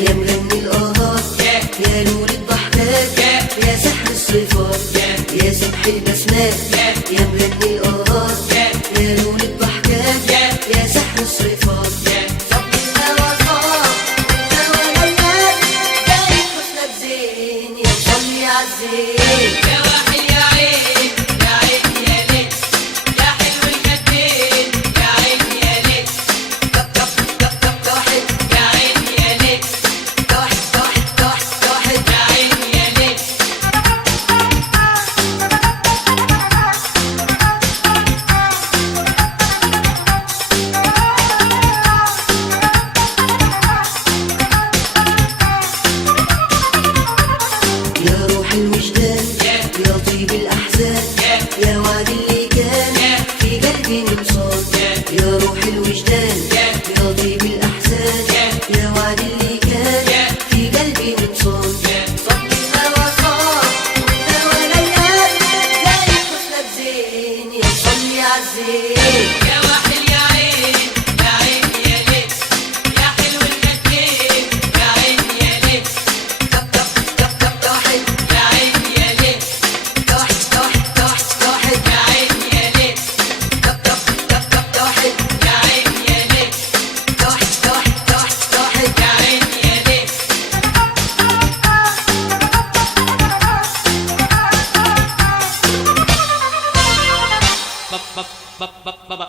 يا مغني الآهات يا نور الضحكات يا سحر الصفات يا سبح البسمات يا مغني الآهات يا نور الضحكات يا سحر الصفات صب الهوى صاب الهوى ليال دايم حسنك زين يا صلي عالزين يا واحد يا عين يا عين يا ليل يا حلو الخدين يا عين يا ليل واحد يا عين يا ليل واحد يا عين يا ليل يا روح الوجدان يا طيب الأحزان يا وعد اللي كان في قلبي نمصان يا روح الوجدان يا طيب الأحزان يا وعد اللي كان في قلبي نمصان صب الهوى صاب والهوى ليال دايم حسنك زين يا صلي عالزين يا واحد يا عين يا عين يا ليل يا حلو الخدين يا عين يا ليل واحد يا عين يا ليل واحد يا عين يا ليل واحد يا عين يا ليل واحد يا عين يا ليل بابا